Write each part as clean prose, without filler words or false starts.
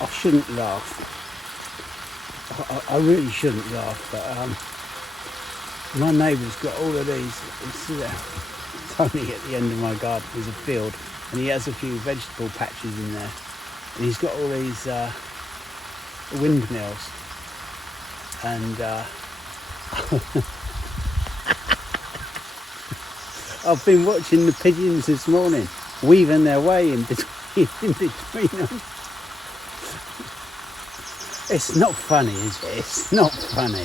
I shouldn't laugh. I really shouldn't laugh, but my neighbour's got all of these. It's only at the end of my garden. There's a field, and he has a few vegetable patches in there, and he's got all these windmills, and I've been watching the pigeons this morning, weaving their way in between them. It's not funny, is it? It's not funny.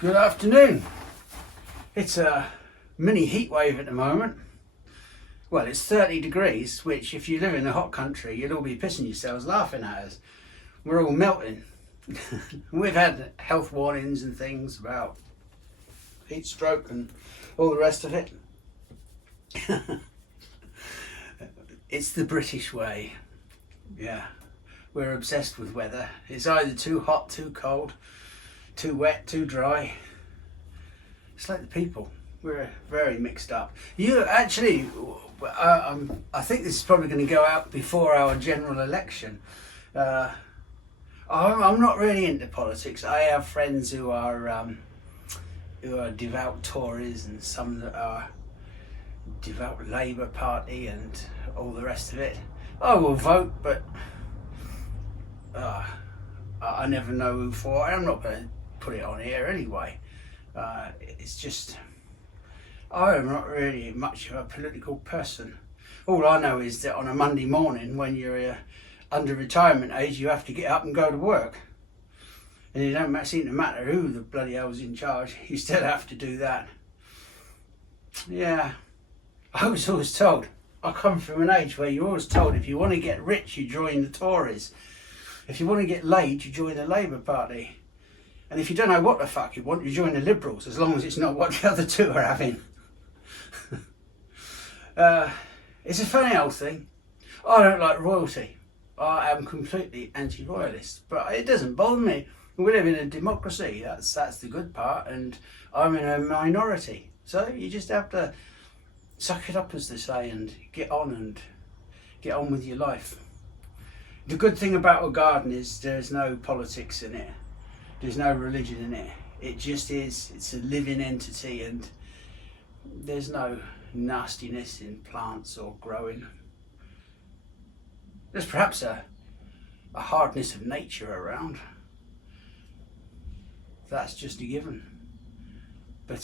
Good afternoon. It's a mini heat wave at the moment. Well, it's 30 degrees, which if you live in a hot country, you'd all be pissing yourselves laughing at us. We're all melting. We've had health warnings and things about heat stroke and all the rest of it. It's the British way. Yeah, we're obsessed with weather. It's either too hot, too cold, too wet, too dry. It's like the people. We're very mixed up. You actually, I think this is probably going to go out before our general election. I'm not really into politics. I have friends who are devout Tories and some that are devout Labour Party and all the rest of it. I will vote, but I never know who for. I'm not going to put it on here anyway. It's just, I am not really much of a political person. All I know is that on a Monday morning, when you're under retirement age, you have to get up and go to work. And it don't seem to matter who the bloody hell's in charge, you still have to do that. Yeah, I was always told, I come from an age where you're always told if you want to get rich, you join the Tories. If you want to get laid, you join the Labour Party. And if you don't know what the fuck you want, you join the Liberals, as long as it's not what the other two are having. It's a funny old thing. I don't like royalty. I am completely anti-royalist, but it doesn't bother me. We live in a democracy, that's the good part, and I'm in a minority. So you just have to suck it up, as they say, and get on with your life. The good thing about a garden is there's no politics in it. There's no religion in it. It just is. It's a living entity, and there's no nastiness in plants or growing. There's perhaps a hardness of nature around. That's just a given. But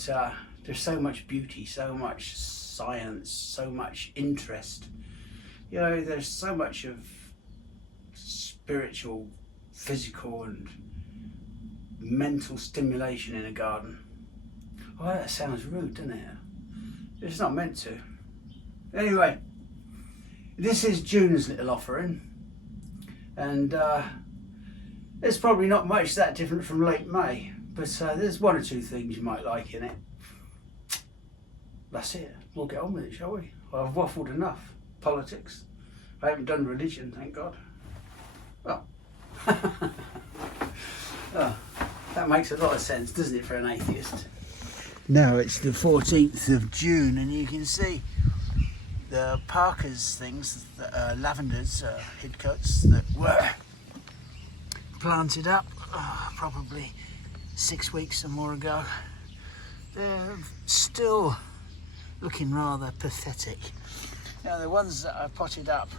there's so much beauty, so much science, so much interest. You know, there's so much of spiritual, physical and mental stimulation in a garden. Oh, that sounds rude, doesn't it? It's not meant to. Anyway, this is June's little offering, and there's probably not much that different from late May, but there's one or two things you might like in it. That's it. We'll get on with it, shall we? I've waffled enough. Politics. I haven't done religion, thank God. Well, oh, that makes a lot of sense, doesn't it, for an atheist? Now it's the 14th of June, and you can see the Parker's things, the lavenders, hidcoats that were planted up probably 6 weeks or more ago. They're still looking rather pathetic. Now the ones that I potted up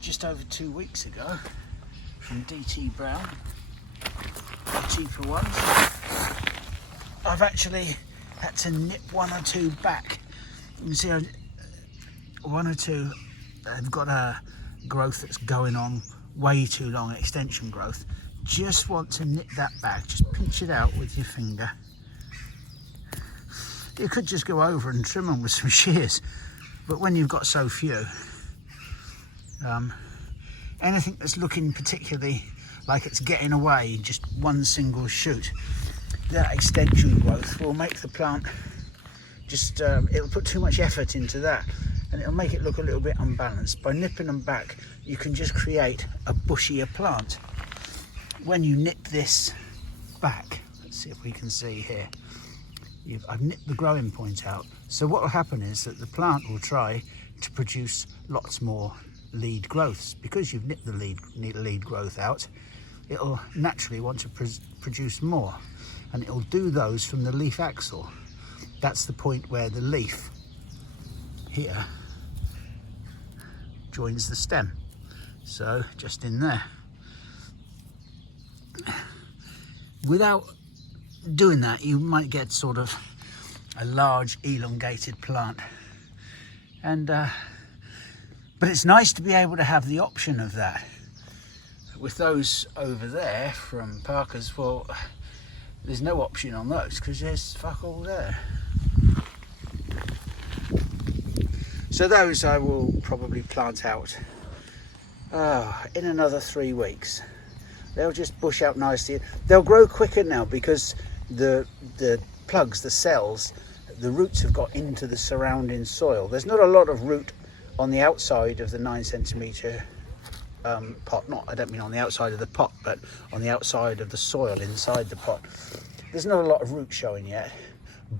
just over 2 weeks ago from DT Brown, the cheaper ones, I've actually had to nip one or two back. You can see one or two have got a growth that's going on way too long, extension growth. Just want to nip that back, just pinch it out with your finger. You could just go over and trim them with some shears, but when you've got so few, anything that's looking particularly like it's getting away, just one single shoot, that extension growth will make the plant just, it'll put too much effort into that and it'll make it look a little bit unbalanced. By nipping them back, you can just create a bushier plant. When you nip this back, let's see if we can see here, I've nipped the growing point out. So what will happen is that the plant will try to produce lots more lead growths. Because you've nipped the lead growth out, it'll naturally want to produce more, and it'll do those from the leaf axil. That's the point where the leaf here joins the stem. So just in there. Without doing that, you might get sort of a large elongated plant, and but it's nice to be able to have the option of that. With those over there from Parker's, well, there's no option on those because there's fuck all there. So those I will probably plant out in another 3 weeks. They'll just bush out nicely. They'll grow quicker now because the plugs, the cells, the roots have got into the surrounding soil. There's not a lot of root on the outside of the 9 centimetre pot. I don't mean on the outside of the pot, but on the outside of the soil inside the pot. There's not a lot of root showing yet,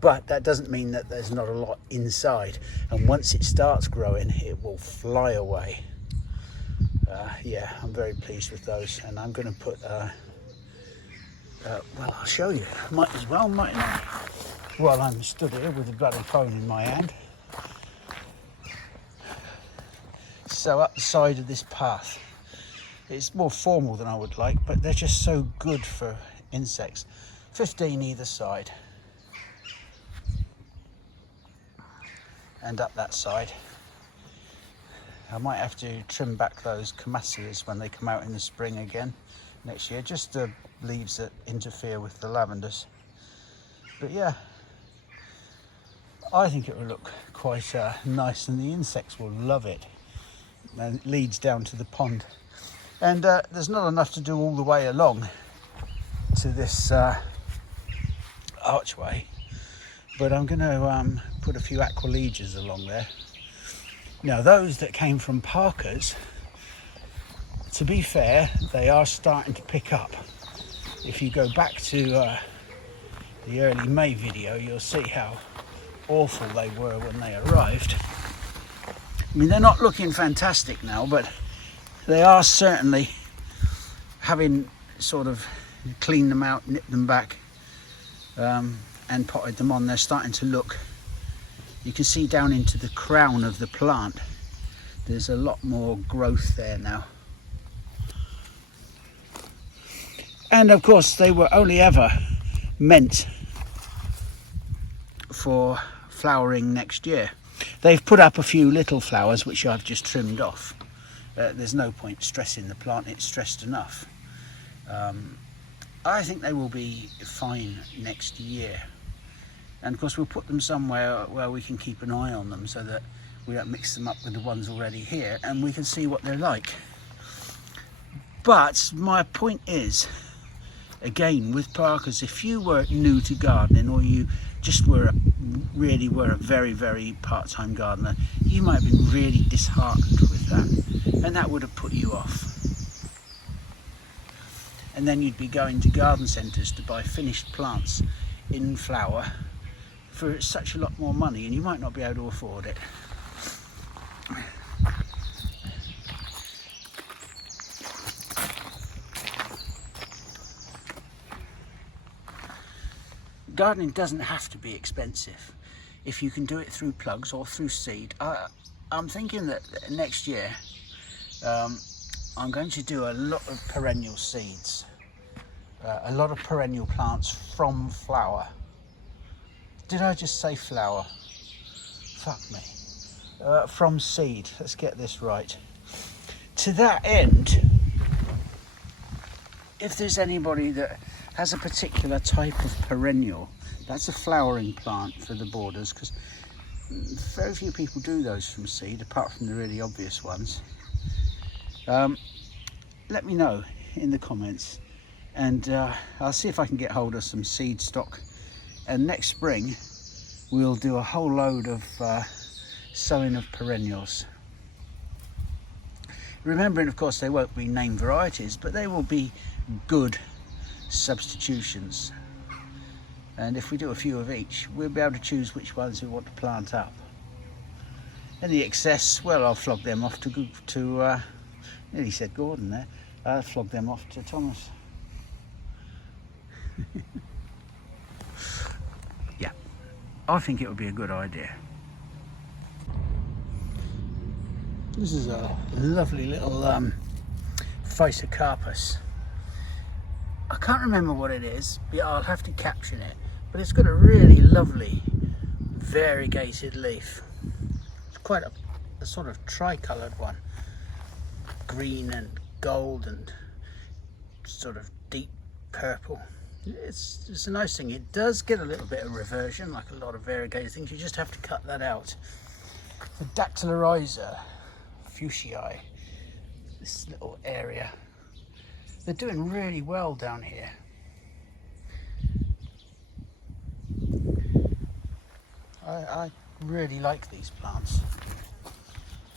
but that doesn't mean that there's not a lot inside. And once it starts growing, it will fly away. Yeah, I'm very pleased with those, and I'm going to put well, I'll show you. Might as well, mightn't I? While I'm stood here with the bloody phone in my hand. So up the side of this path, it's more formal than I would like, but they're just so good for insects. 15 either side, and up that side. I might have to trim back those Celmisias when they come out in the spring again next year, just the leaves that interfere with the lavenders. But yeah, I think it will look quite nice, and the insects will love it. And it leads down to the pond, and there's not enough to do all the way along to this archway, but I'm going to put a few aqualegias along there. Now those that came from Parker's, to be fair, they are starting to pick up. If you go back to the early May video, you'll see how awful they were when they arrived. I mean, they're not looking fantastic now, but they are certainly, having sort of cleaned them out, nipped them back, and potted them on, they're starting to look. You can see down into the crown of the plant, there's a lot more growth there now. And of course, they were only ever meant for flowering next year. They've put up a few little flowers which I've just trimmed off. There's no point stressing the plant, it's stressed enough. I think they will be fine next year. And of course we'll put them somewhere where we can keep an eye on them so that we don't mix them up with the ones already here, and we can see what they're like. But my point is, again, with Parker's, if you were new to gardening, or you just really were a very, very part-time gardener, you might have been really disheartened with that, and that would have put you off. And then you'd be going to garden centres to buy finished plants in flower for such a lot more money, and you might not be able to afford it. Gardening doesn't have to be expensive if you can do it through plugs or through seed. I'm thinking that next year I'm going to do a lot of perennial seeds, a lot of perennial plants from flower. did I just say flower? Fuck me. From seed. Let's get this right. To that end, if there's anybody that has a particular type of perennial, that's a flowering plant for the borders, because very few people do those from seed, apart from the really obvious ones. Let me know in the comments, and I'll see if I can get hold of some seed stock, and next spring we'll do a whole load of sowing of perennials. Remembering, of course, they won't be named varieties, but they will be good substitutions. And if we do a few of each, we'll be able to choose which ones we want to plant up. And the excess, well, I'll flog them off to nearly said Gordon there, I'll flog them off to Thomas. Yeah, I think it would be a good idea. This is a lovely little Physocarpus. I can't remember what it is, but I'll have to caption it. But it's got a really lovely variegated leaf. It's quite a sort of tri-coloured one. Green and gold and sort of deep purple. It's a nice thing. It does get a little bit of reversion, like a lot of variegated things. You just have to cut that out. The Dactylorhiza Fuchsii, this little area, they're doing really well down here. I really like these plants.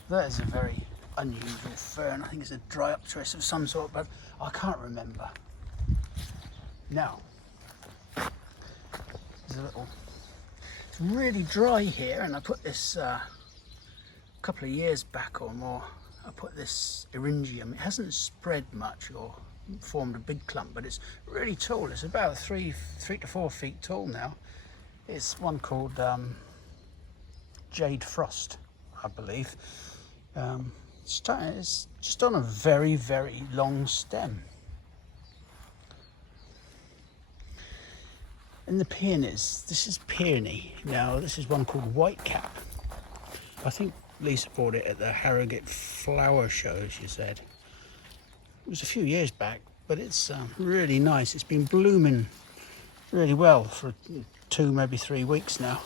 That is a very unusual fern. I think it's a Dryopteris of some sort, but I can't remember. Now, there's a little, it's really dry here, and I put this a couple of years back or more. I put this Eryngium. It hasn't spread much or formed a big clump, but it's really tall. It's about 3 to 4 feet tall now. It's one called Jade Frost, I believe. It's just on a very, very long stem. And the peonies, this is peony. Now this is one called Whitecap. I think Lisa bought it at the Harrogate Flower Show, she said. It was a few years back, but it's really nice. It's been blooming really well for 2, maybe 3 weeks now.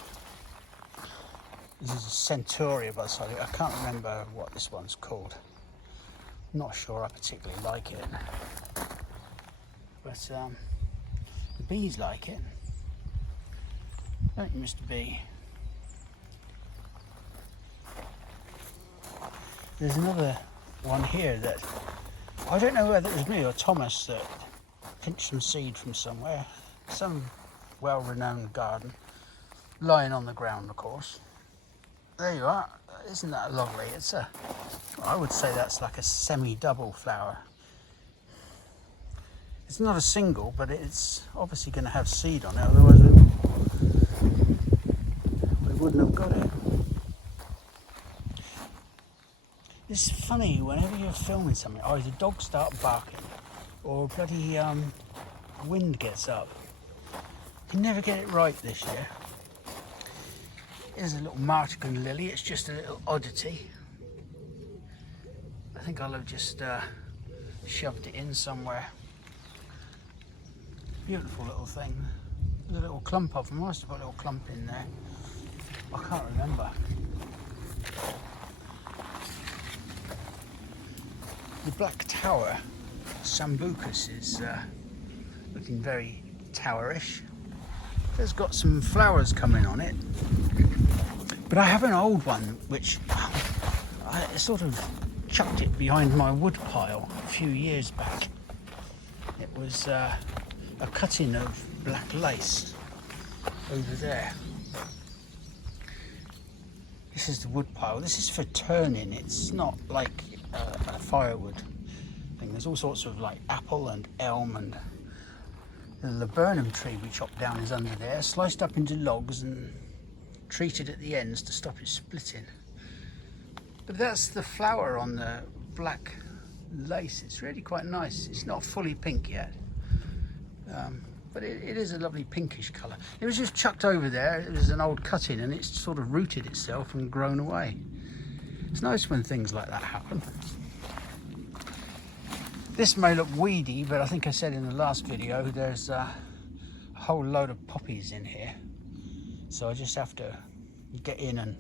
This is a Centauria by the side of it. I can't remember what this one's called. I'm not sure I particularly like it. But the bees like it. Don't you, Mr. Bee? There's another one here that I don't know whether it was me or Thomas that pinched some seed from somewhere. Some well-renowned garden. Lying on the ground, of course. There you are. Isn't that lovely? It's a, I would say that's like a semi-double flower. It's not a single, but it's obviously going to have seed on it, otherwise we wouldn't have got it. It's funny, whenever you're filming something, either dogs start barking or bloody wind gets up. You never get it right this year. Here's a little Martigan lily. It's just a little oddity. I think I'll have just shoved it in somewhere. Beautiful little thing. There's a little clump of them. I must have put a little clump in there. I can't remember. The Black Tower, Sambucus, is looking very towerish. It's got some flowers coming on it. But I have an old one which I sort of chucked it behind my wood pile a few years back. It was a cutting of black lace over there. This is the wood pile. This is for turning. It's not like a firewood thing. There's all sorts of like apple and elm, and the laburnum tree we chopped down is under there, sliced up into logs and treated at the ends to stop it splitting. But that's the flower on the black lace. It's really quite nice. It's not fully pink yet. but it is a lovely pinkish colour. It was just chucked over there. It was an old cutting and it's sort of rooted itself and grown away. It's nice when things like that happen. This may look weedy, but I think I said in the last video there's a whole load of poppies in here, so I just have to get in and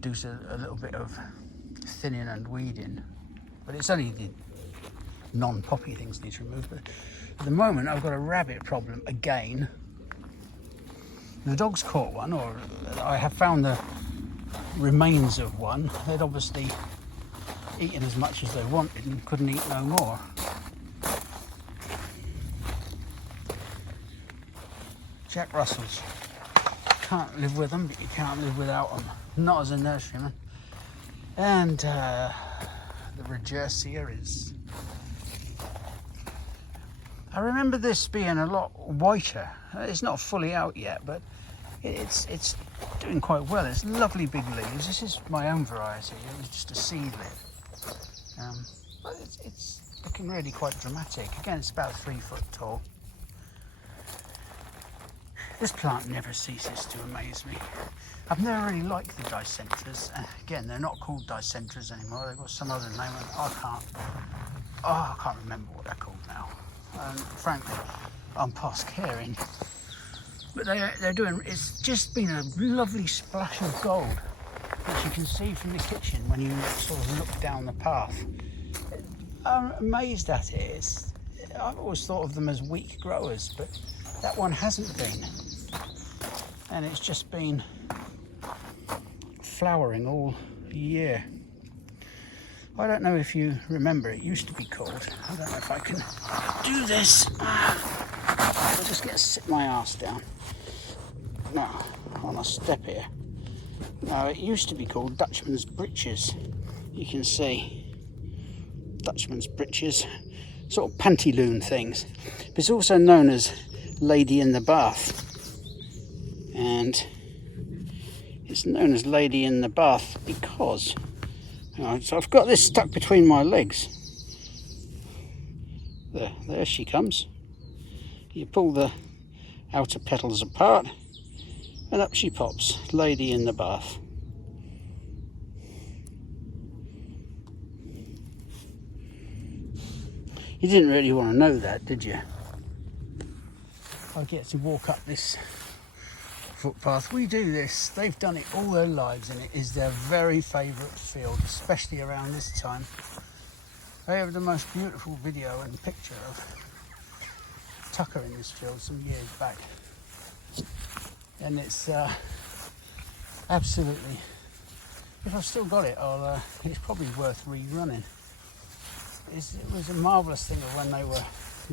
do a little bit of thinning and weeding, but it's only the non-poppy things need to remove. But at the moment I've got a rabbit problem again. The dog's caught one, or I have found the remains of one. They'd obviously eaten as much as they wanted and couldn't eat no more. Jack Russells. Can't live with them, but you can't live without them. Not as a nurseryman. And the Regersia is... I remember this being a lot whiter. It's not fully out yet, but it's doing quite well. It's lovely big leaves. This is my own variety. It was just a seedling. But it's looking really quite dramatic. Again, it's about 3 foot tall. This plant never ceases to amaze me. I've never really liked the dicentras. Again, they're not called dicentras anymore. They've got some other name. I can't remember what they're called now. And frankly, I'm past caring. But they're doing. It's just been a lovely splash of gold, which you can see from the kitchen when you sort of look down the path. I'm amazed at it. I've always thought of them as weak growers, but that one hasn't been. And it's just been flowering all year. I don't know if you remember, it used to be called, I don't know if I can do this. I'll just sit my arse down. No, on a step here. No, it used to be called Dutchman's breeches. You can see Dutchman's breeches, sort of pantaloon things. But it's also known as Lady in the Bath. And it's known as Lady in the Bath because, so I've got this stuck between my legs. There she comes. You pull the outer petals apart and up she pops, Lady in the Bath. You didn't really want to know that, did you? I get to walk up this footpath. We do this, they've done it all their lives, and it is their very favourite field, especially around this time. They have the most beautiful video and picture of Tucker in this field some years back, and it's absolutely, if I've still got it, it's probably worth rerunning. It was a marvellous thing of when they were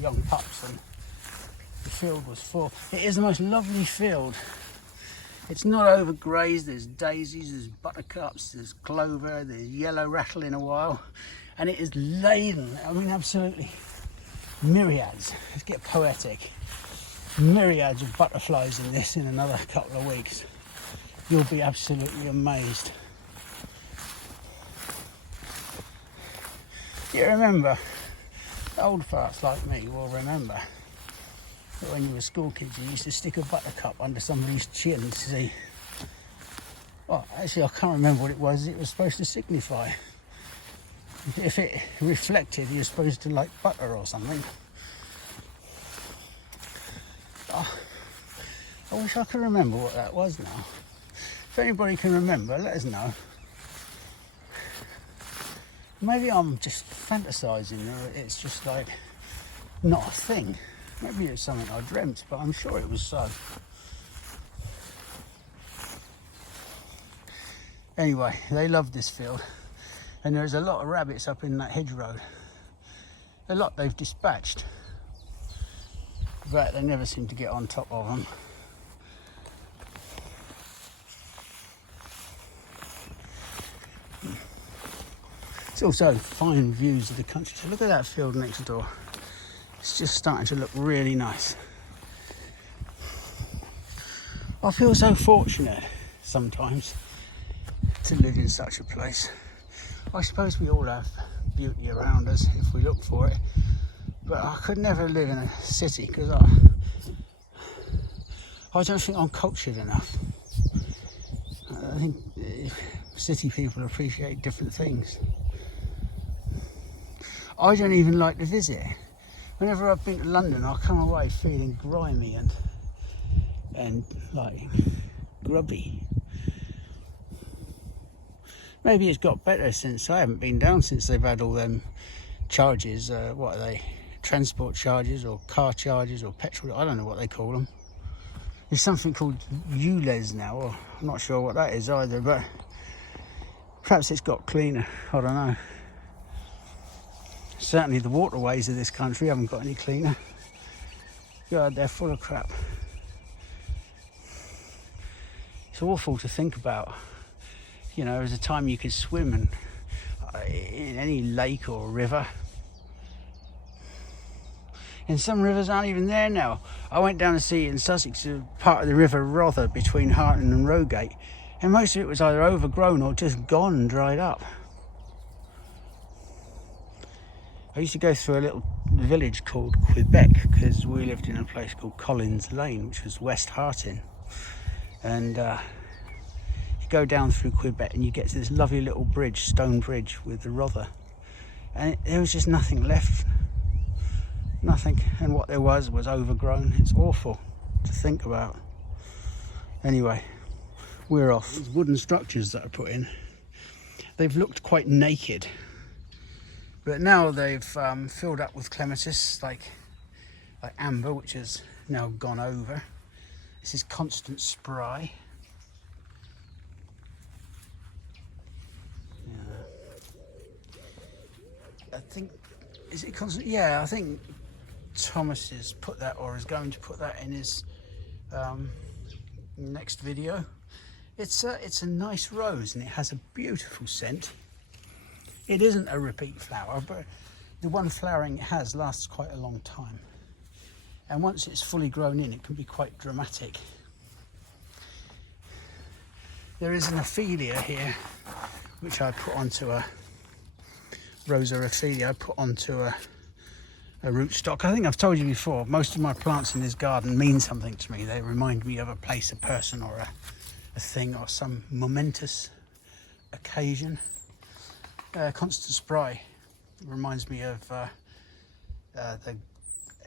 young pups and the field was full. It is the most lovely field. It's not overgrazed. There's daisies, there's buttercups, there's clover, there's yellow rattle in a while, and it is laden. I mean, absolutely myriads. Let's get poetic. Myriads of butterflies in this in another couple of weeks. You'll be absolutely amazed. You remember, old farts like me will remember that when you were school kids, you used to stick a buttercup under somebody's chin to see. Well, actually, I can't remember what it was supposed to signify. If it reflected, you're supposed to like butter or something. Oh, I wish I could remember what that was now. If anybody can remember, let us know. Maybe I'm just fantasising, or it's just like not a thing. Maybe it's something I dreamt, but I'm sure it was so. Anyway, they love this field, and there's a lot of rabbits up in that hedgerow. A lot they've dispatched, but they never seem to get on top of them. It's also fine views of the country. So look at that field next door. It's just starting to look really nice. I feel so fortunate sometimes to live in such a place. I suppose we all have beauty around us if we look for it, but I could never live in a city because I don't think I'm cultured enough. I think city people appreciate different things. I don't even like to visit. Whenever I've been to London, I come away feeling grimy and like grubby. Maybe it's got better since I haven't been down since they've had all them charges. What are they? Transport charges or car charges or petrol? I don't know what they call them. There's something called ULEZ now, or I'm not sure what that is either, but perhaps it's got cleaner. I don't know. Certainly the waterways of this country haven't got any cleaner. God, they're full of crap. It's awful to think about. You know, there's a time you could swim in any lake or river. And some rivers aren't even there now. I went down to see in Sussex, part of the River Rother between Harton and Rogate, and most of it was either overgrown or just gone and dried up. I used to go through a little village called Quebec because we lived in a place called Collins Lane, which was West Harton. And you go down through Quebec and you get to this lovely little bridge, stone bridge with the Rother. And there was just nothing left. Nothing. And what there was overgrown. It's awful to think about. Anyway, we're off. These wooden structures that are put in, they've looked quite naked. But now they've filled up with clematis, like amber, which has now gone over. This is constant spry. Yeah. I think, is it constant? Yeah, I think Thomas has put that, or is going to put that in his next video. It's a nice rose and it has a beautiful scent. It isn't a repeat flower, but the one flowering it has lasts quite a long time. And once it's fully grown in, it can be quite dramatic. There is an Ophelia here, which I put onto a Rosa Ophelia. I put onto a rootstock. I think I've told you before, most of my plants in this garden mean something to me. They remind me of a place, a person, or a thing, or some momentous occasion. Constant Spry reminds me of the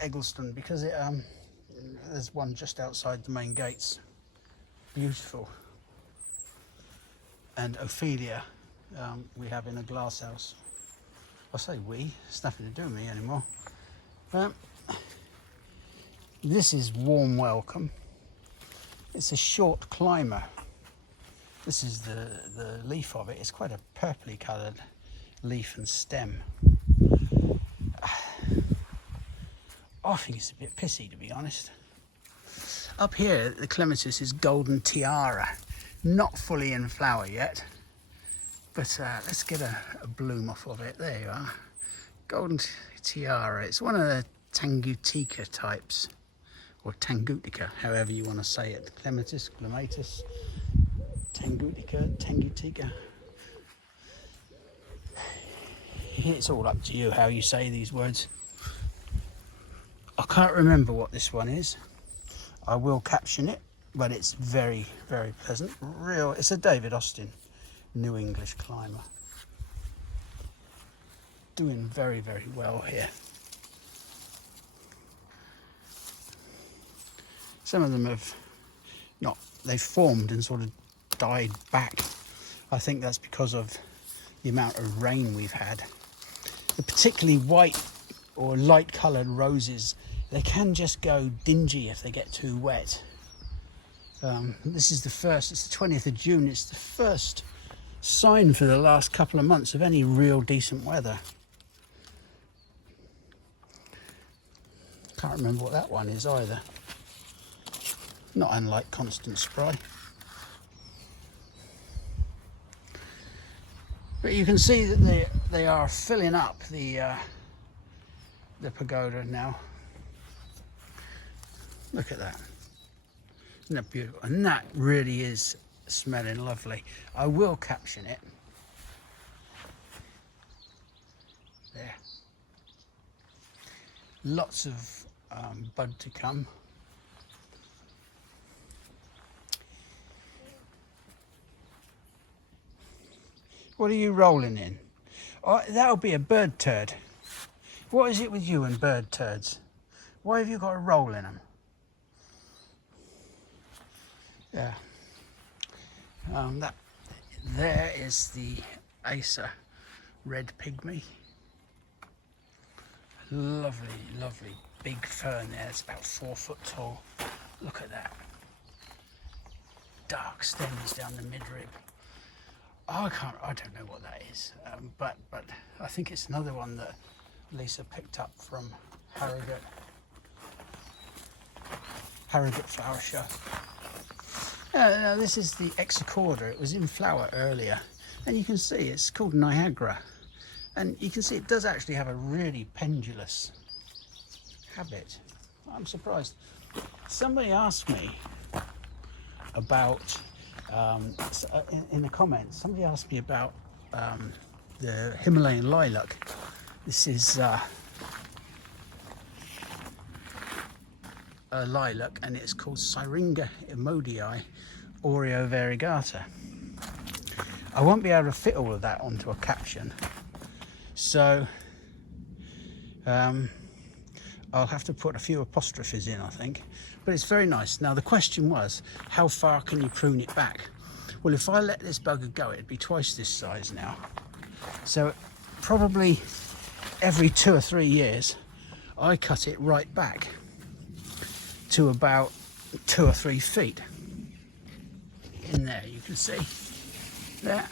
Eggleston, because there's one just outside the main gates. Beautiful. And Ophelia we have in a glass house. I say we, it's nothing to do with me anymore. This is Warm Welcome. It's a short climber. This is the leaf of it. It's quite a purpley coloured leaf and stem. I think it's a bit pissy, to be honest. Up here, the clematis is Golden Tiara. Not fully in flower yet, but let's get a bloom off of it. There you are. Golden Tiara. It's one of the Tangutica types, or Tangutica, however you want to say it. Clematis, Clematis, Tangutica. It's all up to you how you say these words. I can't remember what this one is. I will caption it, but it's very, very pleasant. It's a David Austin New English climber. Doing very, very well here. Some of them have they've formed and sort of died back. I think that's because of the amount of rain we've had. The particularly white or light coloured roses, they can just go dingy if they get too wet. This is it's the 20th of June, it's the first sign for the last couple of months of any real decent weather. Can't remember what that one is either. Not unlike Constant Spry. But you can see that they are filling up the pagoda now. Look at that. Isn't that beautiful? And that really is smelling lovely. I will caption it. There. Lots of bud to come. What are you rolling in? Oh, that'll be a bird turd. What is it with you and bird turds? Why have you got a roll in them? Yeah. That there is the Acer red pygmy. Lovely, lovely big fern there. It's about 4 foot tall. Look at that. Dark stems down the midrib. I don't know what that is, but I think it's another one that Lisa picked up from Harrogate Flower Show. This is the Exocorda. It was in flower earlier, and you can see it's called Niagara, and you can see it does actually have a really pendulous habit. I'm surprised. Somebody asked me about in the comments, somebody asked me about the Himalayan lilac. This is a lilac, and it's called Syringa Imodii Oreo Variegata. I won't be able to fit all of that onto a caption, so I'll have to put a few apostrophes in, I think. But it's very nice. Now the question was, how far can you prune it back? Well, if I let this bugger go, it'd be twice this size now. So probably every 2 or 3 years, I cut it right back to about 2 or 3 feet. In there, you can see there.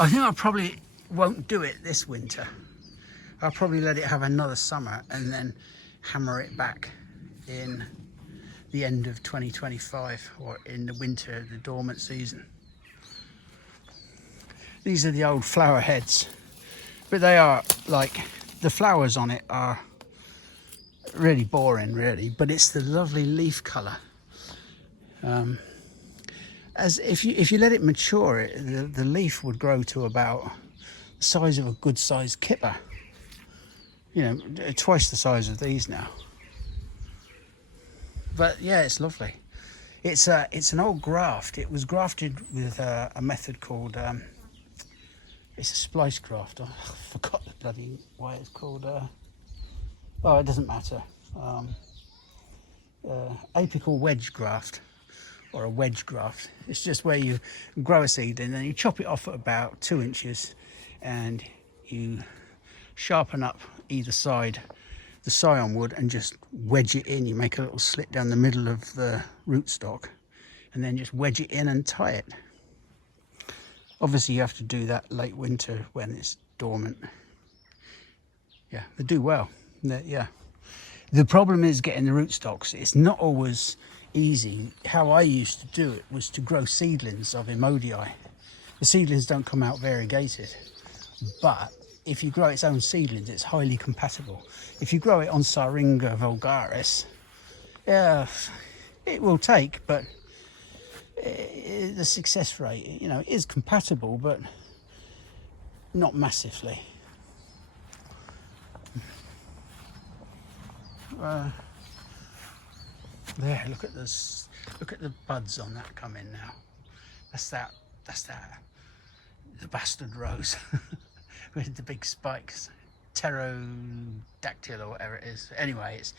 I think I probably won't do it this winter. I'll probably let it have another summer and then hammer it back in the end of 2025 or in the winter, the dormant season. These are the old flower heads, but they are like, the flowers on it are really boring really, but it's the lovely leaf colour. As if you let it mature, the leaf would grow to about the size of a good sized kipper. You know, twice the size of these now. But yeah, it's lovely. It's an old graft. It was grafted with a method called it's a splice graft. I forgot the bloody why it's called. Oh, it doesn't matter. Apical wedge graft, or a wedge graft. It's just where you grow a seed and then you chop it off at about 2 inches, and you sharpen up either side the scion wood and just wedge it in. You make a little slit down the middle of the rootstock and then just wedge it in and tie it. Obviously you have to do that late winter when it's dormant. Yeah, they do well. Yeah. The problem is getting the rootstocks. It's not always easy. How I used to do it was to grow seedlings of Imodii. The seedlings don't come out variegated, but if you grow its own seedlings, it's highly compatible. If you grow it on Syringa vulgaris, yeah, it will take, but the success rate, you know, is compatible, but not massively. There, look at this. Look at the buds on that coming now. That's that. The bastard rose with the big spikes. Pterodactyl or whatever it is. Anyway, it's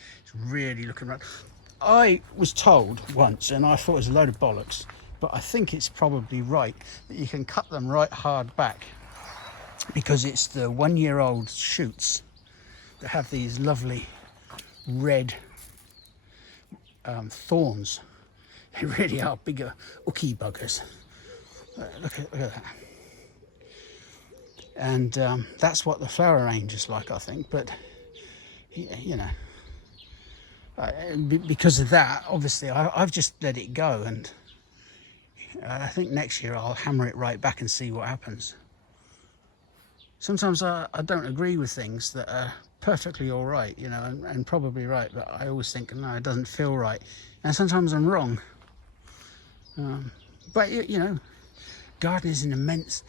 really looking right. I was told once, and I thought it was a load of bollocks, but I think it's probably right, that you can cut them right hard back, because it's the 1-year-old shoots that have these lovely red thorns. They really are bigger ookie buggers. Look at that. And that's what the flower range is like, I think. But you know, because of that, obviously I've just let it go, and I think next year I'll hammer it right back and see what happens. Sometimes I don't agree with things that are perfectly all right, you know, and probably right, but I always think, no, it doesn't feel right, and sometimes I'm wrong. But you know, gardening is an immense.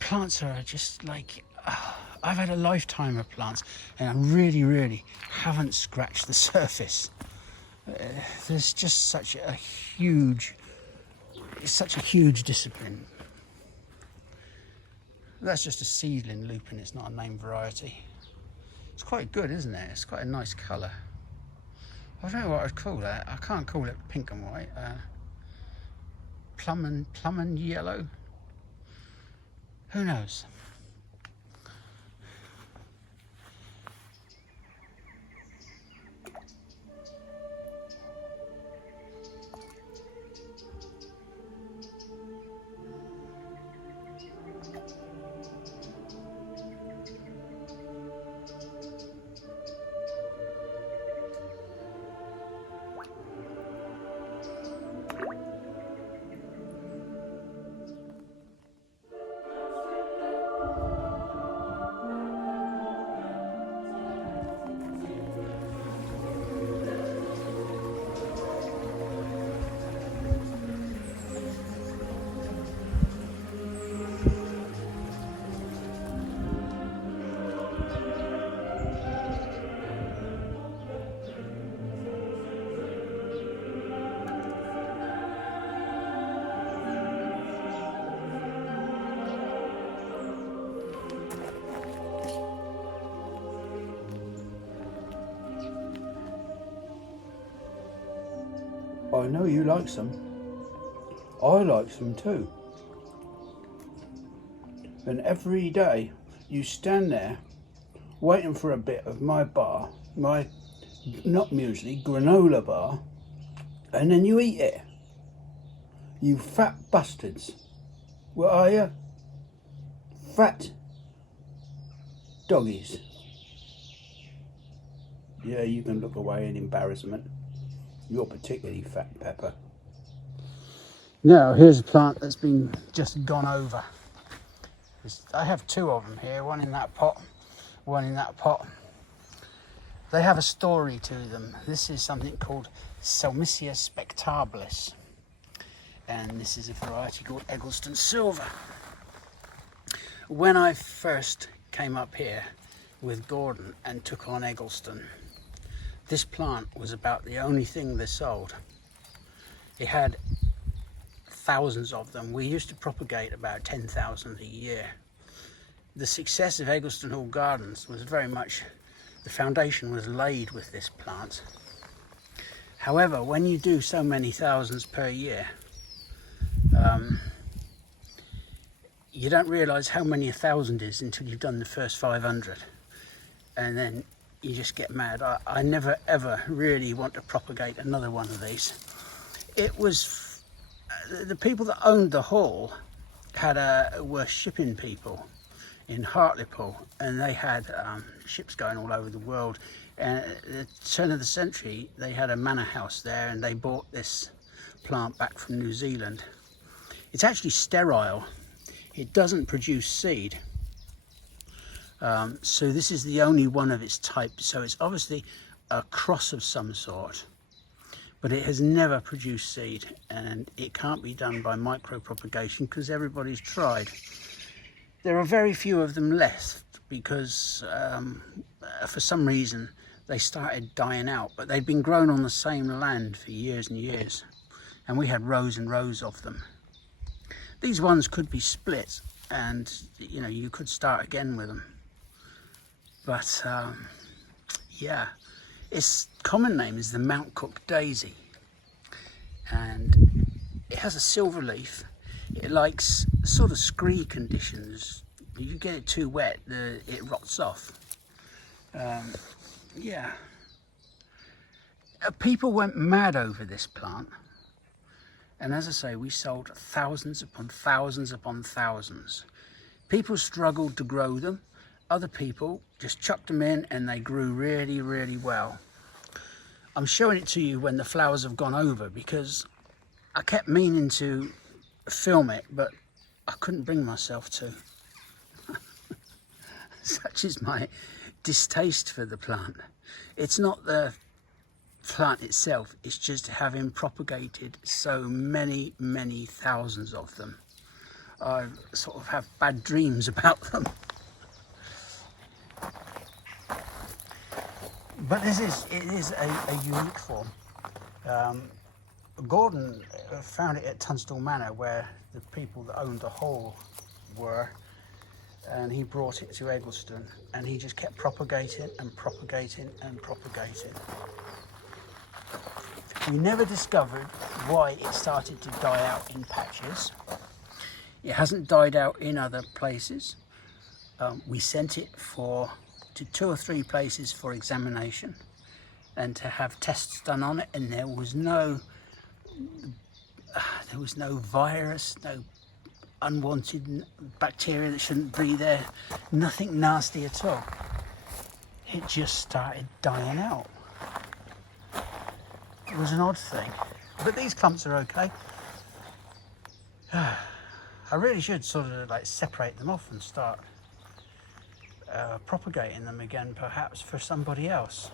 Plants are just like, I've had a lifetime of plants, and I really haven't scratched the surface. There's just such a huge, it's such a huge discipline. That's just a seedling lupin, it's not a named variety. It's quite good, isn't it? It's quite a nice colour. I don't know what I'd call that. I can't call it pink and white. Plum and yellow. Who knows? I know you like some. I like some too. And every day you stand there waiting for a bit of my bar, my not muesli, granola bar, and then you eat it. You fat bastards. What are you? Fat doggies. Yeah, you can look away in embarrassment. You're particularly fat, Pepper. Now, here's a plant that's been just gone over. I have two of them here, one in that pot, one in that pot. They have a story to them. This is something called Celmisia spectabilis. And this is a variety called Eggleston Silver. When I first came up here with Gordon and took on Eggleston, this plant was about the only thing they sold. It had thousands of them. We used to propagate about 10,000 a year. The success of Eggleston Hall Gardens was very much, the foundation was laid with this plant. However, when you do so many thousands per year, you don't realise how many a thousand is until you've done the first 500. And then you just get mad. I never ever really want to propagate another one of these. It was the people that owned the hall were shipping people in Hartlepool, and they had ships going all over the world. And at the turn of the century, they had a manor house there, and they bought this plant back from New Zealand. It's actually sterile. It doesn't produce seed. So this is the only one of its type, so it's obviously a cross of some sort, but it has never produced seed, and it can't be done by micro propagation because everybody's tried. There are very few of them left because for some reason they started dying out, but they'd been grown on the same land for years and years, and we had rows and rows of them. These ones could be split, and you know, you could start again with them. But yeah, its common name is the Mount Cook daisy, and it has a silver leaf. It likes sort of scree conditions. If you get it too wet, it rots off. Yeah, people went mad over this plant, and as I say, we sold thousands upon thousands upon thousands. People struggled to grow them. Other people just chucked them in and they grew really, really well. I'm showing it to you when the flowers have gone over because I kept meaning to film it, but I couldn't bring myself to. Such is my distaste for the plant. It's not the plant itself, it's just having propagated so many, many thousands of them. I sort of have bad dreams about them. But it is a unique form. Gordon found it at Tunstall Manor, where the people that owned the hall were, and he brought it to Eggleston, and he just kept propagating and propagating and propagating. We never discovered why it started to die out in patches. It hasn't died out in other places. We sent it to 2 or 3 places for examination and to have tests done on it, and there was no virus, no unwanted bacteria that shouldn't be there, nothing nasty at all. It just started dying out. It was an odd thing, but these clumps are okay. I really should sort of like separate them off and start propagating them again, perhaps for somebody else.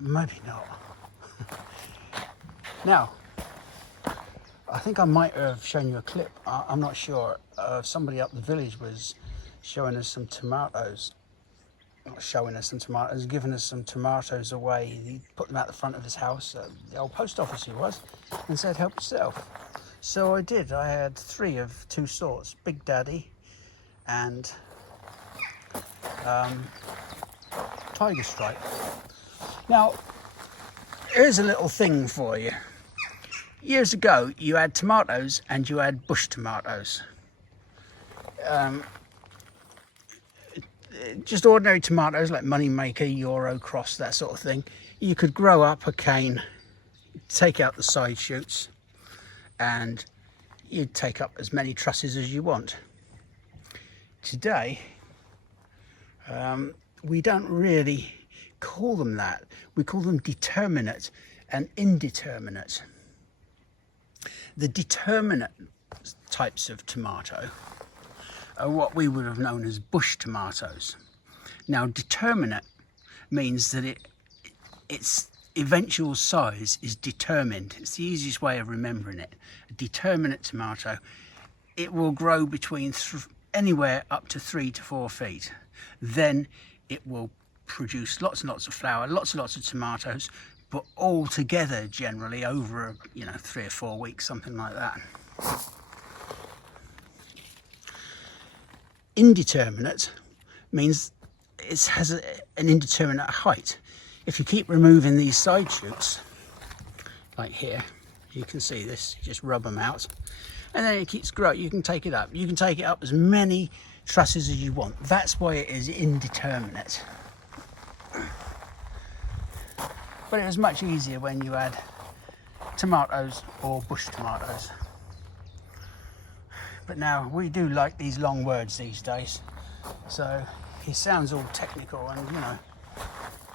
Maybe not. Now, I think I might have shown you a clip, I'm not sure, somebody up the village was showing us some tomatoes. Not showing us some tomatoes, giving us some tomatoes away. He put them out the front of his house, the old post office he was, and said help yourself. So I did. I had 3 of 2 sorts, Big Daddy and Tiger Stripe. Now, here's a little thing for you. Years ago, you had tomatoes and you had bush tomatoes. Just ordinary tomatoes like Moneymaker, Euro Cross, that sort of thing. You could grow up a cane, take out the side shoots, and you'd take up as many trusses as you want. Today, we don't really call them that. We call them determinate and indeterminate. The determinate types of tomato are what we would have known as bush tomatoes. Now, determinate means that its eventual size is determined. It's the easiest way of remembering it. A determinate tomato, it will grow between anywhere up to 3 to 4 feet. Then it will produce lots and lots of flower, lots and lots of tomatoes, but all together generally over 3 or 4 weeks, something like that. Indeterminate means it has an indeterminate height. If you keep removing these side shoots, like here, you can see this, just rub them out, and then it keeps growing. You can take it up. You can take it up as many trusses as you want. That's why it is indeterminate. But it was much easier when you had tomatoes or bush tomatoes. But now we do like these long words these days, so it sounds all technical, and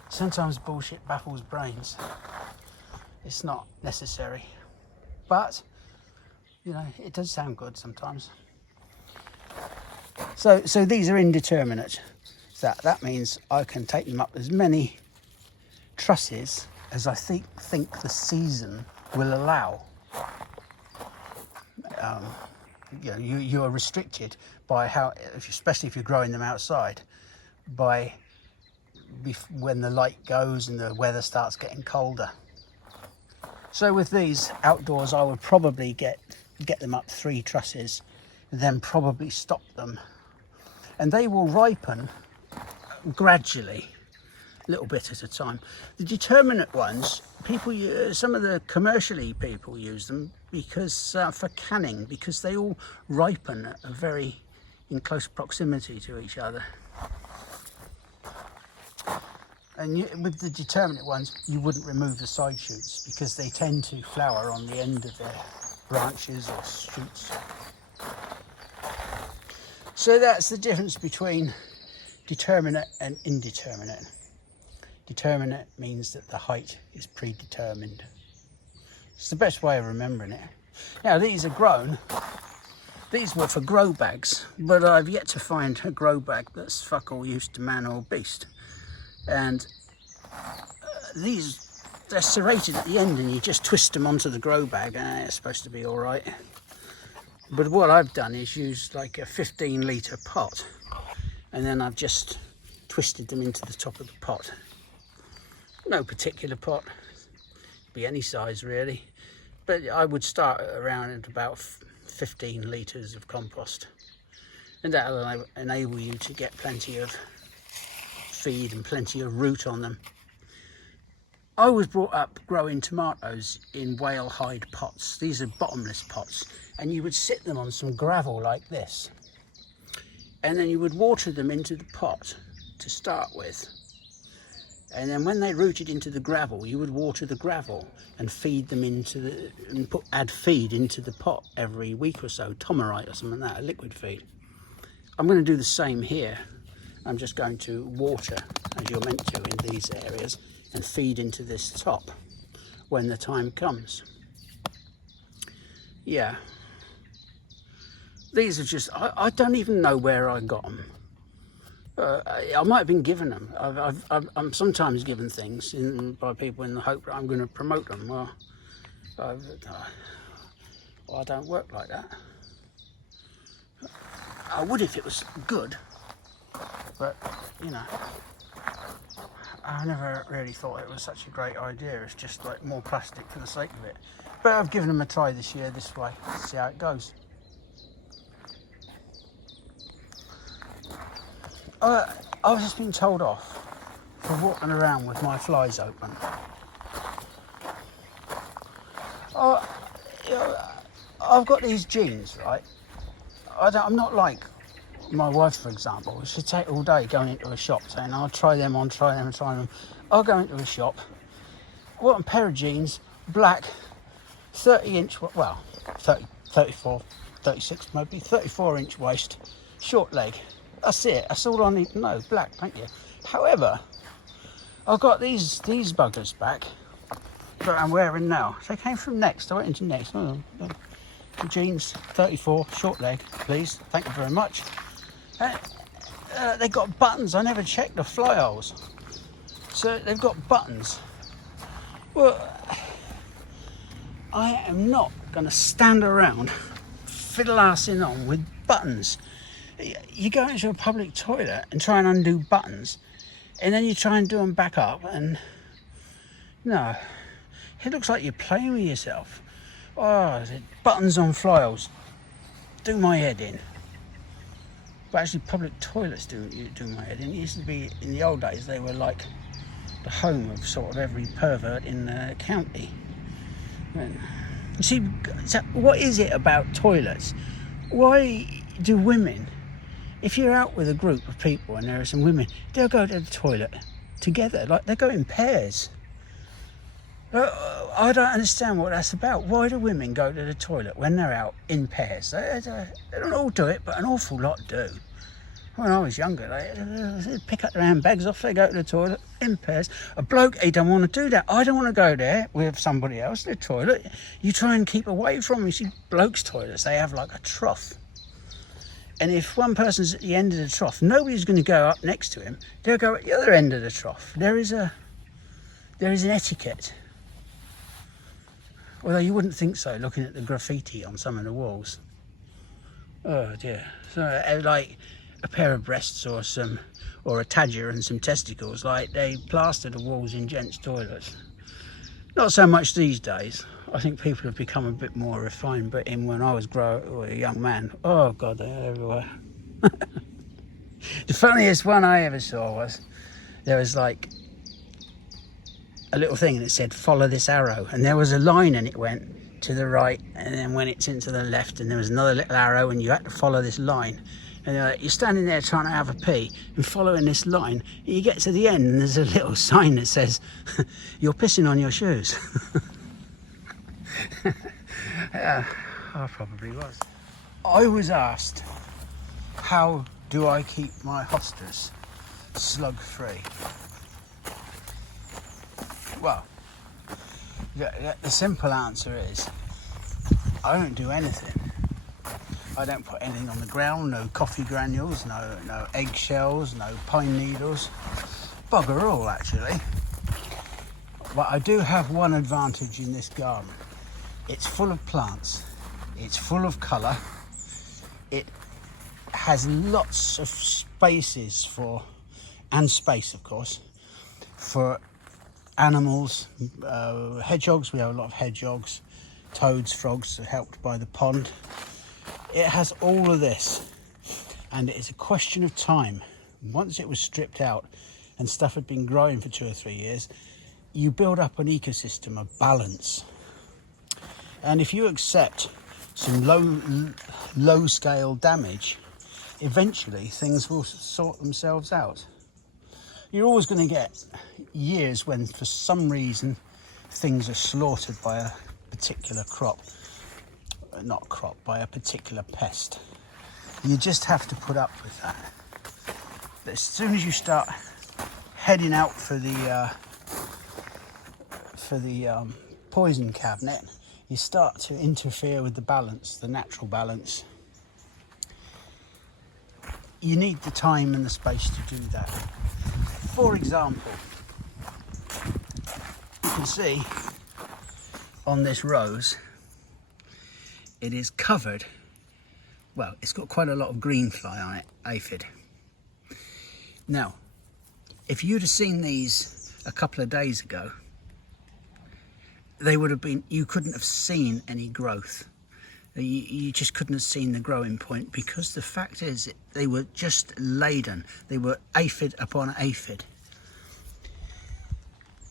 sometimes bullshit baffles brains. It's not necessary, but it does sound good sometimes. So these are indeterminate. That means I can take them up as many trusses as I think the season will allow. You are restricted by how, especially if you're growing them outside, by when the light goes and the weather starts getting colder. So with these outdoors, I would probably get them up 3 trusses, then probably stop them, and they will ripen gradually, a little bit at a time. The determinate ones, some of the commercially people use them because for canning, because they all ripen in close proximity to each other. And with the determinate ones, you wouldn't remove the side shoots because they tend to flower on the end of their branches or shoots. So that's the difference between determinate and indeterminate. Determinate means that the height is predetermined. It's the best way of remembering it. Now, these are grown. These were for grow bags, but I've yet to find a grow bag that's fuck all use to man or beast. And they're serrated at the end, and you just twist them onto the grow bag, and it's supposed to be all right. But what I've done is used like a 15-litre pot, and then I've just twisted them into the top of the pot. No particular pot, be any size really, but I would start around at about 15 litres of compost, and that will enable you to get plenty of feed and plenty of root on them. I was brought up growing tomatoes in whale hide pots. These are bottomless pots, and you would sit them on some gravel like this, and then you would water them into the pot to start with, and then when they rooted into the gravel, you would water the gravel and feed them add feed into the pot every week or so, Tomerite or something like that, a liquid feed. I'm going to do the same here. I'm just going to water, as you're meant to in these areas, and feed into this top when the time comes. Yeah, these are just, I don't even know where I got them. I might have been given them. I'm sometimes given things by people in the hope that I'm going to promote them. Well, I don't work like that. I would if it was good, but you know, I never really thought it was such a great idea. It's just like more plastic for the sake of it. But I've given them a try this year this way, see how it goes. I've just been told off for walking around with my flies open. You know, I've got these genes, right? I'm not like my wife, for example. She'd take all day going into a shop saying, I'll try them on, try them, try them. I'll go into a shop, I want a pair of jeans, black, 30-inch, well, 30, 34, 36 maybe, 34-inch waist, short leg. That's it. That's all I need to know. Black, thank you. However, I've got these buggers back that I'm wearing now. They came from Next. I went into Next. Oh, jeans, 34, short leg, please. Thank you very much. They got buttons. I never checked the fly holes. So they've got buttons. Well, I am not going to stand around fiddle-assing on with buttons. You go into a public toilet and try and undo buttons, and then you try and do them back up, and no, it looks like you're playing with yourself. Oh, buttons on fly holes do my head in. But actually public toilets do my head in. It used to be, in the old days, they were like the home of sort of every pervert in the county. You see, so what is it about toilets? Why do women, if you're out with a group of people and there are some women, they'll go to the toilet together, like they go in pairs. I don't understand what that's about. Why do women go to the toilet when they're out in pairs? They don't all do it, but an awful lot do. When I was younger, they'd pick up their handbags, off they go to the toilet in pairs. A bloke, he don't want to do that. I don't want to go there with somebody else, the toilet. You try and keep away from them. You see, blokes' toilets, they have like a trough. And if one person's at the end of the trough, nobody's going to go up next to him. They'll go at the other end of the trough. There is an etiquette. Although you wouldn't think so, looking at the graffiti on some of the walls. Oh dear. So like a pair of breasts or a tadger and some testicles, like they plaster the walls in gents' toilets. Not so much these days. I think people have become a bit more refined, but when I was a young man, oh God, they're everywhere. The funniest one I ever saw was, there was like a little thing and it said, follow this arrow. And there was a line and it went to the right, and then when it's into the left, and there was another little arrow and you had to follow this line. And you're standing there trying to have a pee and following this line, and you get to the end and there's a little sign that says, you're pissing on your shoes. Yeah, I probably was. I was asked, how do I keep my hostas slug free? Well, the simple answer is, I don't do anything. I don't put anything on the ground, no coffee granules, no eggshells, no pine needles. Bugger all, actually. But I do have one advantage in this garden. It's full of plants, it's full of colour, it has lots of spaces and space of course, for animals, hedgehogs. We have a lot of hedgehogs, toads, frogs, helped by the pond. It has all of this, and it is a question of time. Once it was stripped out and stuff had been growing for 2 or 3 years, you build up an ecosystem, a balance. And if you accept some low scale damage, eventually things will sort themselves out. You're always going to get years when for some reason things are slaughtered by a particular by a particular pest. You just have to put up with that. But as soon as you start heading out for the poison cabinet, you start to interfere with the balance, the natural balance. You need the time and the space to do that. For example, you can see on this rose, it is covered, well, it's got quite a lot of green fly on it, aphid. Now, if you'd have seen these a couple of days ago, they would have been, you couldn't have seen any growth. You just couldn't have seen the growing point, because the fact is they were just laden. They were aphid upon aphid.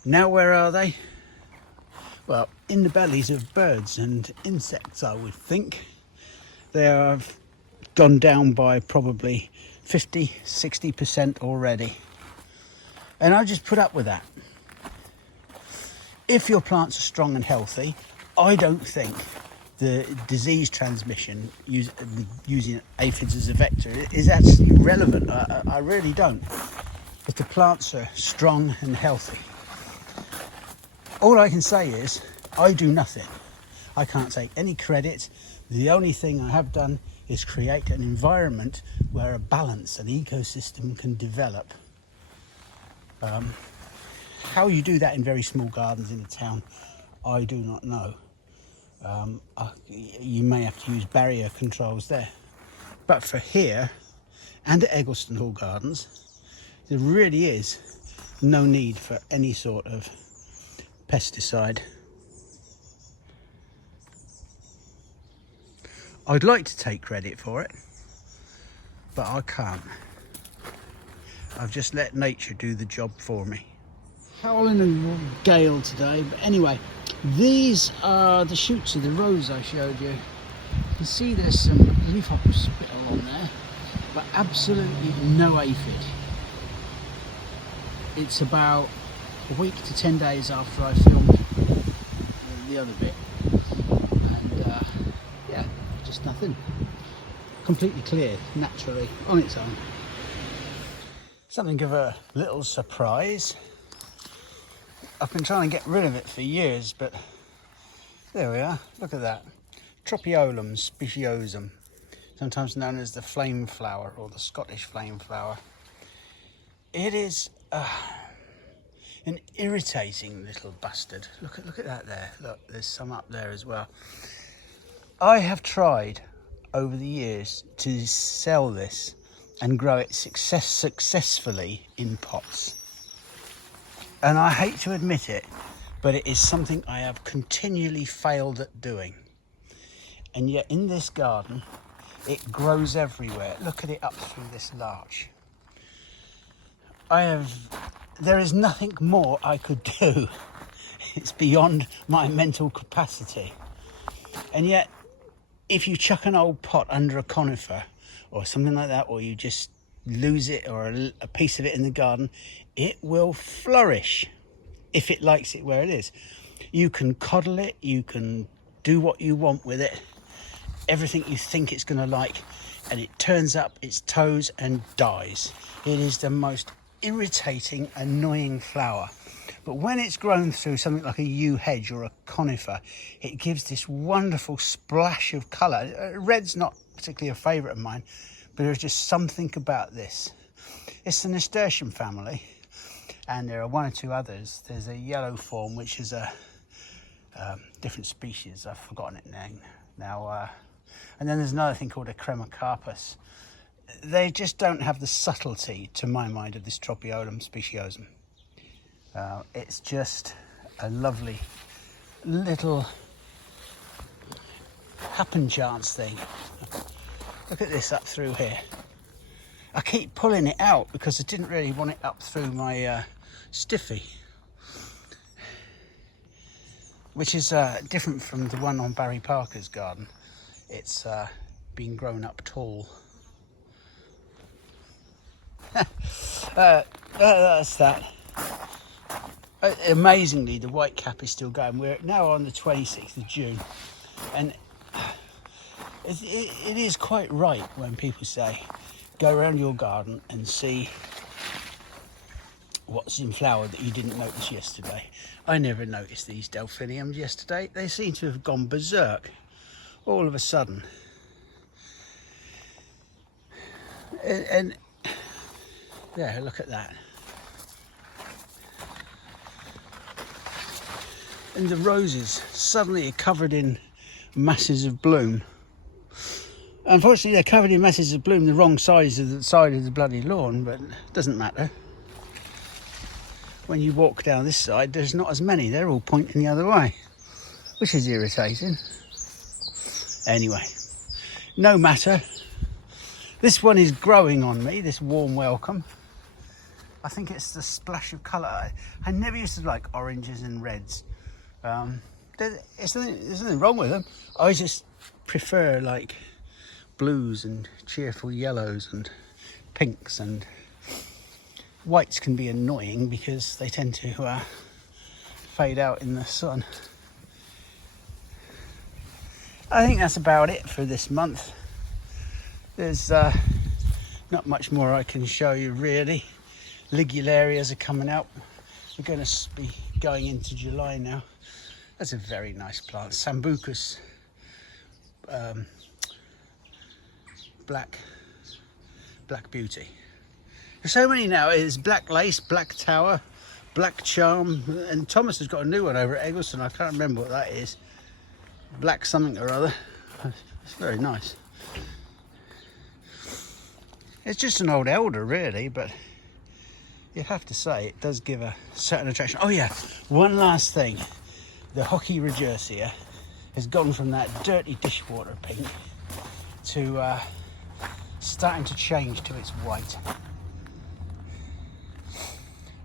Now where are they? Well, in the bellies of birds and insects, I would think. They have gone down by probably 50-60% already. And I just put up with that. If your plants are strong and healthy, I don't think the disease transmission using aphids as a vector is actually relevant. I really don't. If the plants are strong and healthy, all I can say is I do nothing. I can't take any credit. The only thing I have done is create an environment where a balance, an ecosystem can develop. How you do that in very small gardens in a town, I do not know. You may have to use barrier controls there. But for here and at Eggleston Hall Gardens, there really is no need for any sort of pesticide. I'd like to take credit for it, but I can't. I've just let nature do the job for me. Howling and gale today, but anyway, these are the shoots of the rose I showed you. You can see there's some leaf hopper spittle on there, but absolutely no aphid. It's about a week to 10 days after I filmed the other bit, and yeah, just nothing. Completely clear, naturally, on its own. Something of a little surprise. I've been trying to get rid of it for years, but there we are. Look at that. Tropiolum speciosum, sometimes known as the flame flower or the Scottish flame flower. It is an irritating little bastard. Look at that there. Look, there's some up there as well. I have tried over the years to sell this and grow it successfully in pots. And I hate to admit it, but it is something I have continually failed at doing. And yet in this garden, it grows everywhere. Look at it up through this larch. There is nothing more I could do. It's beyond my mental capacity. And yet, if you chuck an old pot under a conifer or something like that, or you just lose it or a piece of it in the garden, it will flourish if it likes it where it is. You can coddle it, you can do what you want with it, everything you think it's going to like, and it turns up its toes and dies. It is the most irritating, annoying flower. But when it's grown through something like a yew hedge or a conifer, it gives this wonderful splash of colour. Red's not particularly a favourite of mine, but there's just something about this. It's the nasturtium family, and there are one or two others. There's a yellow form, which is a different species. I've forgotten its name now. And then there's another thing called a cremocarpus. They just don't have the subtlety, to my mind, of this Tropiolum speciosum. It's just a lovely little happen chance thing. Look at this up through here. I keep pulling it out because I didn't really want it up through my stiffy, which is different from the one on Barry Parker's garden. It's been grown up tall. That's that. Amazingly, the white cap is still going. We're now on the 26th of June, and it is quite right when people say go around your garden and see what's in flower that you didn't notice yesterday. I never noticed these delphiniums yesterday. They seem to have gone berserk all of a sudden. And there, look at that. And the roses suddenly are covered in masses of bloom. Unfortunately, they're covered in masses of bloom the wrong size of the bloody lawn, but it doesn't matter. When you walk down this side, there's not as many. They're all pointing the other way, which is irritating. Anyway, no matter. This one is growing on me, this warm welcome. I think it's the splash of colour. I never used to like oranges and reds. There's nothing wrong with them. I just prefer like blues and cheerful yellows and pinks, and whites can be annoying because they tend to fade out in the sun. I think that's about it for this month. There's not much more I can show you really. Ligularias are coming out. We're going to be going into July now. That's a very nice plant. Sambucus black beauty. There's so many now. It's black lace, black tower, black charm, and Thomas has got a new one over at Eggleston. I can't remember what that is. Black something or other. It's very nice. It's just an old elder really, but you have to say it does give a certain attraction. Oh yeah, one last thing. The hockey regersea has gone from that dirty dishwater pink to starting to change to its white.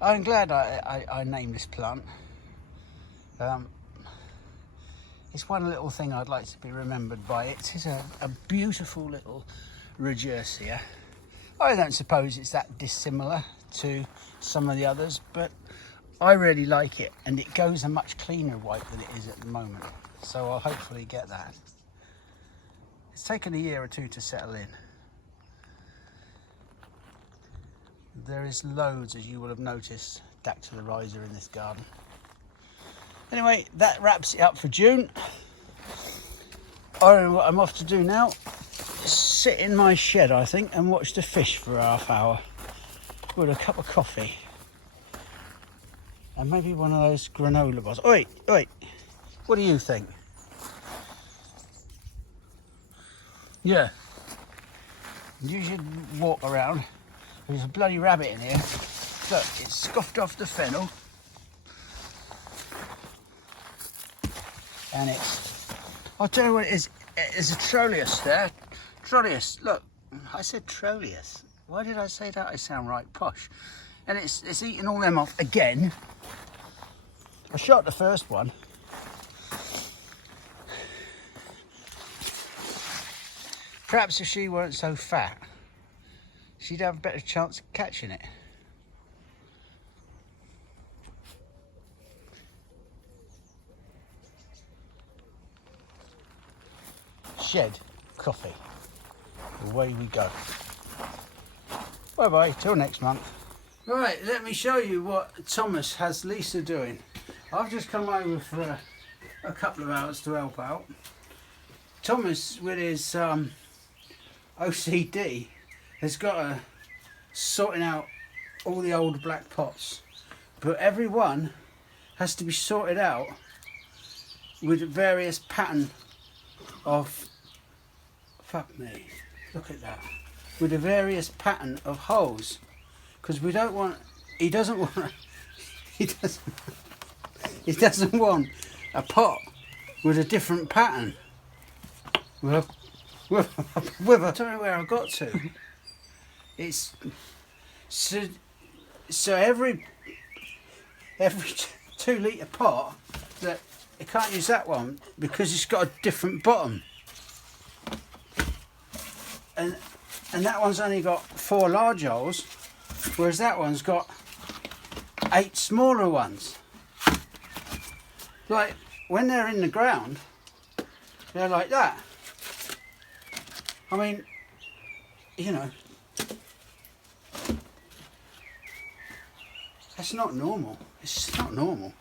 I'm glad I named this plant. It's one little thing I'd like to be remembered by. It is a beautiful little regersea. I don't suppose it's that dissimilar to some of the others, but I really like it, and it goes a much cleaner white than it is at the moment, so I'll hopefully get that. It's taken a year or two to settle in. There is loads, as you will have noticed, dactyliryza in this garden. Anyway, that wraps it up for June. I don't know what I'm off to do now. Sit in my shed, I think, and watch the fish for half hour with a cup of coffee and maybe one of those granola bars. Oi, what do you think? Yeah, you should walk around. There's a bloody rabbit in here. Look, it's scoffed off the fennel, and I'll tell you what it is. There's a Troleus there. Troleus, look, I said Troleus. Why did I say that? I sound right posh. And it's eating all them off again. I shot the first one. Perhaps if she weren't so fat, she'd have a better chance of catching it. Shed, coffee. Away we go. Bye bye, till next month. Right, let me show you what Thomas has Lisa doing. I've just come over for a couple of hours to help out. Thomas, with his OCD, has got sorting out all the old black pots, but every one has to be sorted out with various pattern of, fuck me, look at that, with a various pattern of holes, because we don't want, he doesn't want He doesn't. He doesn't want a pot with a different pattern. With I don't know where I got to. It's so every 2 litre pot that you can't use that one because it's got a different bottom. And that one's only got 4 large holes, whereas that one's got 8 smaller ones. Like when they're in the ground, they're like that. I mean, you know, that's not normal. It's not normal.